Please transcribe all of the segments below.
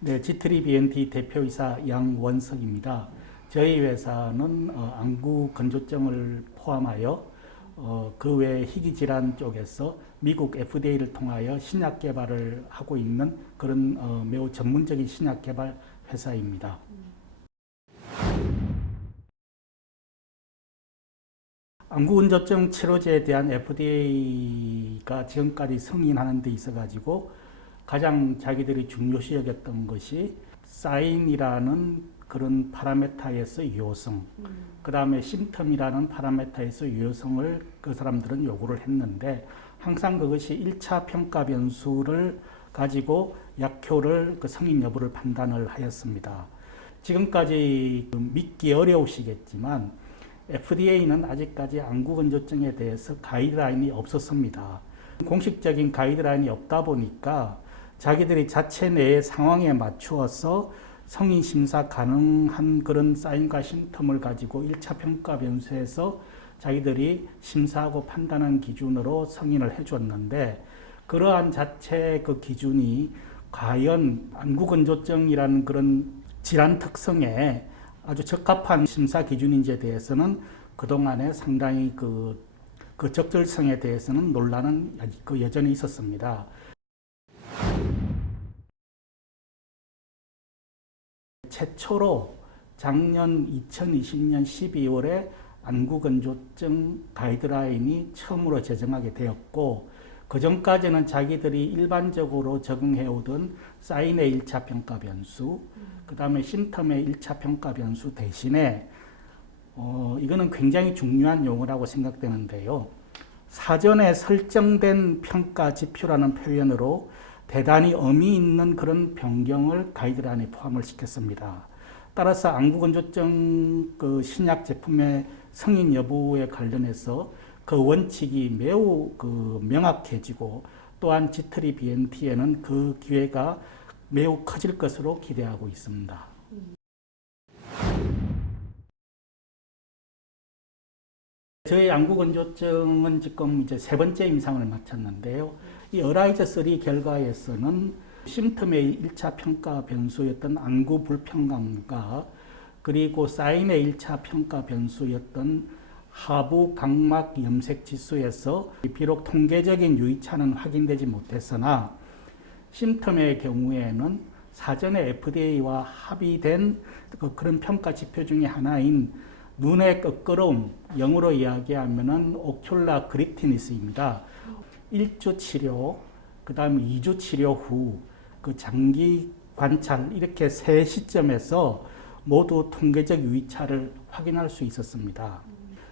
네, G3BNT 대표이사 양원석입니다. 저희 회사는 안구 건조증을 포함하여 그 외 희귀질환 쪽에서 미국 FDA를 통하여 신약 개발을 하고 있는 그런 매우 전문적인 신약 개발 회사입니다. 안구 건조증 치료제에 대한 FDA가 지금까지 승인하는 데 있어 가지고 가장 자기들이 중요시 여겼던 것이 사인이라는 그런 파라메타에서 유효성, 그 다음에 심텀이라는 파라메타에서 유효성을 그 사람들은 요구를 했는데 항상 그것이 1차 평가 변수를 가지고 약효를 그 성인 여부를 판단을 하였습니다. 지금까지 믿기 어려우시겠지만 FDA는 아직까지 안구 건조증에 대해서 가이드라인이 없었습니다. 공식적인 가이드라인이 없다 보니까 자기들이 자체 내의 상황에 맞추어서 성인 심사 가능한 그런 사인과 심텀을 가지고 1차 평가 변수에서 자기들이 심사하고 판단한 기준으로 승인을 해줬는데 그러한 자체 그 기준이 과연 안구 건조증이라는 그런 질환 특성에 아주 적합한 심사 기준인지에 대해서는 그동안에 상당히 그 적절성에 대해서는 논란은 여전히 있었습니다. 최초로 작년 2020년 12월에 안구건조증 가이드라인이 처음으로 제정하게 되었고 그 전까지는 자기들이 일반적으로 적용해오던 사인의 1차 평가 변수, 그 다음에 심텀의 1차 평가 변수 대신에 이거는 굉장히 중요한 용어라고 생각되는데요. 사전에 설정된 평가 지표라는 표현으로 대단히 의미 있는 그런 변경을 가이드라인에 포함을 시켰습니다. 따라서 안구 건조증 그 신약 제품의 승인 여부에 관련해서 그 원칙이 매우 그 명확해지고 또한 G3BNT에는 그 기회가 매우 커질 것으로 기대하고 있습니다. 저희 안구 건조증은 지금 이제 세 번째 임상을 마쳤는데요. 이 어라이저 3 결과에서는 심텀의 1차 평가 변수였던 안구 불평감과 그리고 사인의 1차 평가 변수였던 하부 각막 염색 지수에서 비록 통계적인 유의차는 확인되지 못했으나 심텀의 경우에는 사전에 FDA와 합의된 그런 평가 지표 중에 하나인 눈의 끄끄러움, 영어로 이야기하면은 오큘라 그리티니스입니다. 1주 치료, 그 다음에 2주 치료 후, 그 장기 관찰, 이렇게 세 시점에서 모두 통계적 유의차를 확인할 수 있었습니다.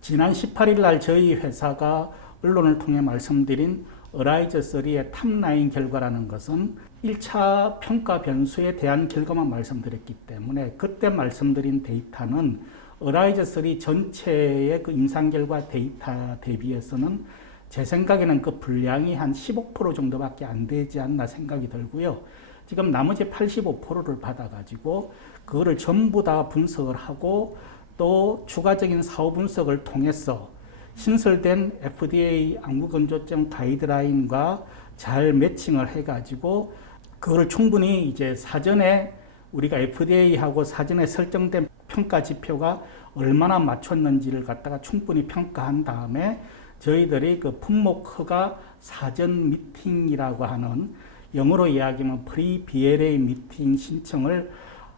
지난 18일 날 저희 회사가 언론을 통해 말씀드린 어라이저 3의 탑라인 결과라는 것은 1차 평가 변수에 대한 결과만 말씀드렸기 때문에 그때 말씀드린 데이터는 어라이저 3 전체의 그 임상 결과 데이터 대비해서는 제 생각에는 그 분량이 한 15% 정도밖에 안 되지 않나 생각이 들고요. 지금 나머지 85%를 받아가지고 그거를 전부 다 분석을 하고 또 추가적인 사후 분석을 통해서 신설된 FDA 안구 건조증 가이드라인과 잘 매칭을 해가지고 그걸 충분히 이제 사전에 우리가 FDA하고 사전에 설정된 평가 지표가 얼마나 맞췄는지를 갖다가 충분히 평가한 다음에 저희들이 그 품목 허가 사전 미팅이라고 하는 영어로 이야기하면 프리-BLA 미팅 신청을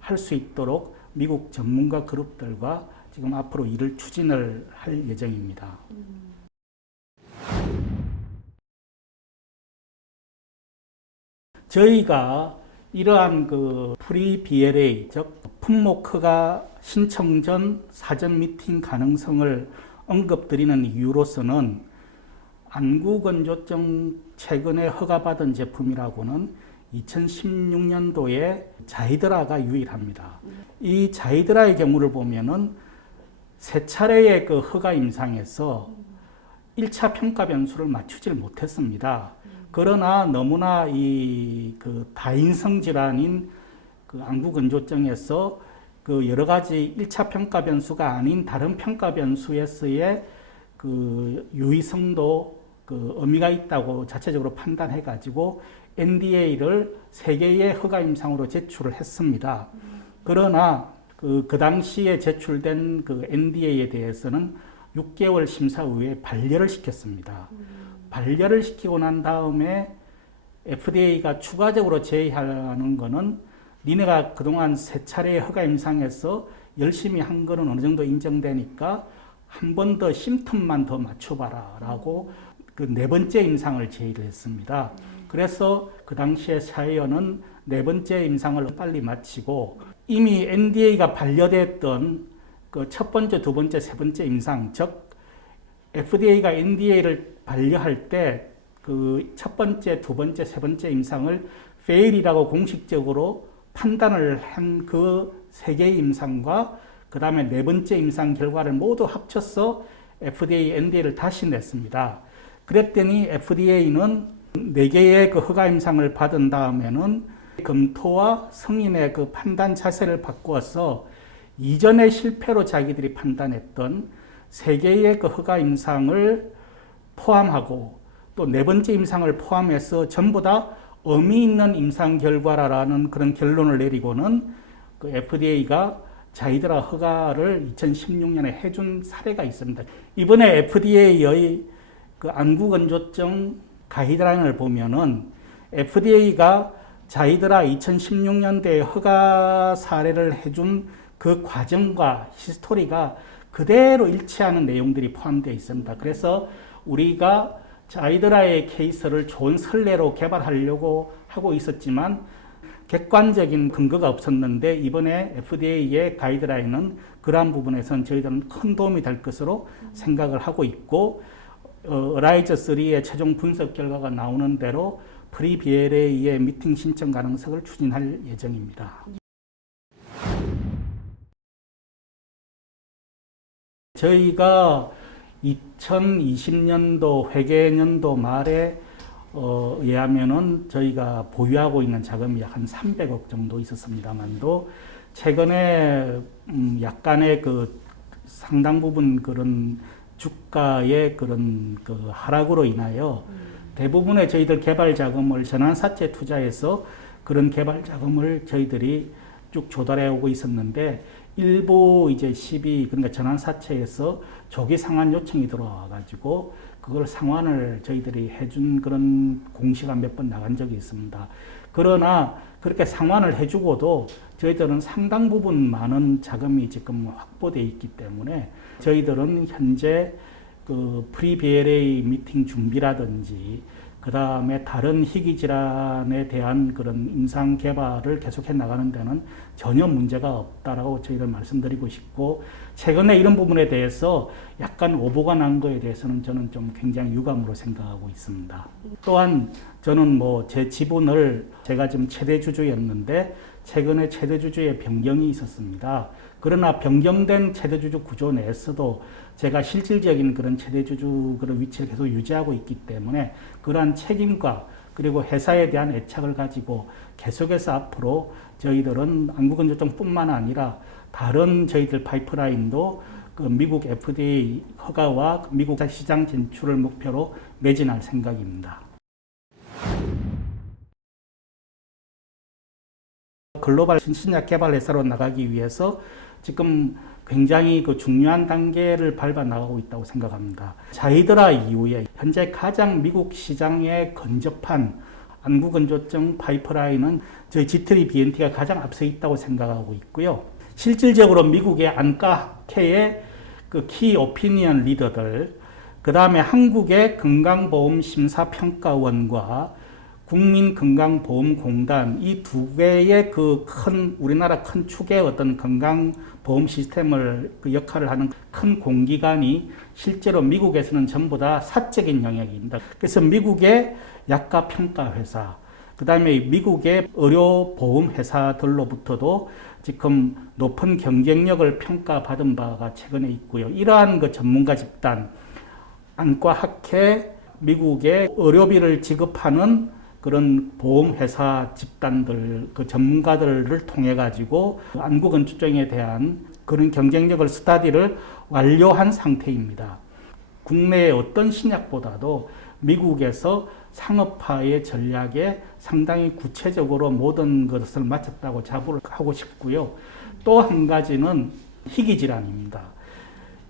할 수 있도록 미국 전문가 그룹들과 지금 앞으로 일을 추진을 할 예정입니다. 저희가 이러한 그 프리-BLA, 즉 품목 허가 신청 전 사전 미팅 가능성을 언급드리는 이유로서는 안구 건조증 최근에 허가받은 제품이라고는 2016년도에 자이드라가 유일합니다. 이 자이드라의 경우를 보면은 세 차례의 그 허가 임상에서 1차 평가 변수를 맞추질 못했습니다. 그러나 너무나 이 그 다인성 질환인 그 안구 건조증에서 그 여러 가지 1차 평가 변수가 아닌 다른 평가 변수에서의 그 유의성도 그 의미가 있다고 자체적으로 판단해 가지고 NDA를 3개의 허가 임상으로 제출을 했습니다. 그러나 그 당시에 제출된 그 NDA에 대해서는 6개월 심사 후에 반려를 시켰습니다. 반려를 시키고 난 다음에 FDA가 추가적으로 제의하는 거는 니네가 그동안 3차례의 허가 임상에서 열심히 한 거는 어느 정도 인정되니까 한 번 더 심텀만 더 맞춰봐라 라고 그 4번째 임상을 제의를 했습니다. 그래서 그 당시에 사회원은 4번째 임상을 빨리 마치고 이미 NDA가 반려됐던 그 첫 번째, 두 번째, 세 번째 임상, 즉 FDA가 NDA를 반려할 때 그 첫 번째, 두 번째, 세 번째 임상을 fail이라고 공식적으로 판단을 한 그 3개의 임상과 그 다음에 4번째 임상 결과를 모두 합쳐서 FDA, NDA를 다시 냈습니다. 그랬더니 FDA는 4개의 그 허가 임상을 받은 다음에는 검토와 승인의 그 판단 자세를 바꾸어서 이전의 실패로 자기들이 판단했던 3개의 그 허가 임상을 포함하고 또 4번째 임상을 포함해서 전부 다 의미 있는 임상 결과라는 그런 결론을 내리고는 그 FDA가 자기들아 허가를 2016년에 해준 사례가 있습니다. 이번에 FDA의 그 안구건조증 가이드라인을 보면은 FDA가 자기들아 2016년도에 허가 사례를 해준 그 과정과 히스토리가 그대로 일치하는 내용들이 포함되어 있습니다. 그래서 우리가 자이드라의 케이스를 좋은 선례로 개발하려고 하고 있었지만 객관적인 근거가 없었는데 이번에 FDA의 가이드라인은 그러한 부분에서는 저희들은 큰 도움이 될 것으로 생각을 하고 있고 어라이즈 3의 최종 분석 결과가 나오는 대로 프리-BLA의 미팅 신청 가능성을 추진할 예정입니다. 저희가 2020년도 회계년도 말에 의하면은 저희가 보유하고 있는 자금이 한 300억 정도 있었습니다만도 최근에 약간의 그 상당 부분 그런 주가의 그런 그 하락으로 인하여 대부분의 저희들 개발 자금을 전환사채 투자해서 그런 개발 자금을 저희들이 쭉 조달해 오고 있었는데 일부 이제 그러니까 전환사채에서 조기 상환 요청이 들어와 가지고 그걸 상환을 저희들이 해준 그런 공시가 몇 번 나간 적이 있습니다. 그러나 그렇게 상환을 해주고도 저희들은 상당 부분 많은 자금이 지금 확보되어 있기 때문에 저희들은 현재 그 프리-BLA 미팅 준비라든지 그 다음에 다른 희귀 질환에 대한 그런 임상 개발을 계속해 나가는 데는 전혀 문제가 없다라고 저희들 말씀드리고 싶고 최근에 이런 부분에 대해서 약간 오보가 난 거에 대해서는 저는 좀 굉장히 유감으로 생각하고 있습니다. 또한 저는 뭐 제 지분을 제가 지금 최대 주주였는데 최근에 최대 주주의 변경이 있었습니다. 그러나 변경된 최대 주주 구조 내에서도 제가 실질적인 그런 최대 주주 그런 위치를 계속 유지하고 있기 때문에 그러한 책임과 그리고 회사에 대한 애착을 가지고 계속해서 앞으로 저희들은 안구건조증뿐만 아니라 다른 저희들 파이프라인도 그 미국 FDA 허가와 미국 시장 진출을 목표로 매진할 생각입니다. 글로벌 신약 개발 회사로 나가기 위해서 지금 굉장히 그 중요한 단계를 밟아 나가고 있다고 생각합니다. 자이드라 이후에 현재 가장 미국 시장에 근접한 안구건조증 파이프라인은 저희 G3BNT가 가장 앞서 있다고 생각하고 있고요. 실질적으로 미국의 안과학회의 그 키 오피니언 리더들, 그 다음에 한국의 건강보험심사평가원과 국민건강보험공단 이 2개의 그 큰 우리나라 큰 축의 어떤 건강보험 시스템을 그 역할을 하는 큰 공기관이 실제로 미국에서는 전부 다 사적인 영역입니다. 그래서 미국의 약가평가회사, 그 다음에 미국의 의료보험회사들로부터도 지금 높은 경쟁력을 평가받은 바가 최근에 있고요. 이러한 그 전문가 집단, 안과학회, 미국의 의료비를 지급하는 그런 보험회사 집단들, 그 전문가들을 통해 가지고 안구건조증에 대한 그런 경쟁력을 스터디를 완료한 상태입니다. 국내의 어떤 신약보다도 미국에서 상업화의 전략에 상당히 구체적으로 모든 것을 마쳤다고 자부를 하고 싶고요. 또 한 가지는 희귀질환입니다.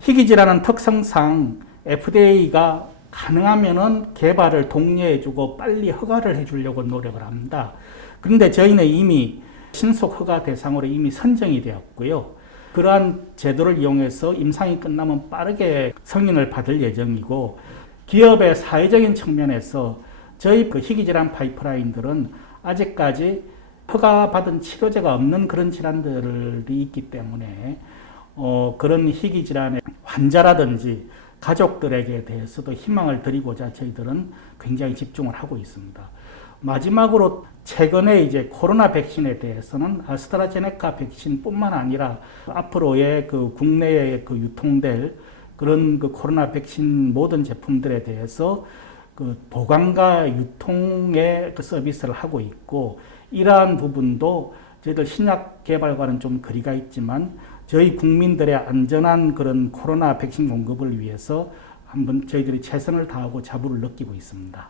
희귀질환은 특성상 FDA가 가능하면은 개발을 독려해주고 빨리 허가를 해주려고 노력을 합니다. 그런데 저희는 이미 신속 허가 대상으로 이미 선정이 되었고요. 그러한 제도를 이용해서 임상이 끝나면 빠르게 승인을 받을 예정이고, 기업의 사회적인 측면에서 저희 그 희귀질환 파이프라인들은 아직까지 허가받은 치료제가 없는 그런 질환들이 있기 때문에 그런 희귀질환의 환자라든지 가족들에게 대해서도 희망을 드리고자 저희들은 굉장히 집중을 하고 있습니다. 마지막으로 최근에 이제 코로나 백신에 대해서는 아스트라제네카 백신뿐만 아니라 앞으로의 그 국내에 그 유통될 그런 그 코로나 백신 모든 제품들에 대해서 그 보관과 유통의 그 서비스를 하고 있고, 이러한 부분도 저희들 신약 개발과는 좀 거리가 있지만 저희 국민들의 안전한 그런 코로나 백신 공급을 위해서 한번 저희들이 최선을 다하고 자부를 느끼고 있습니다.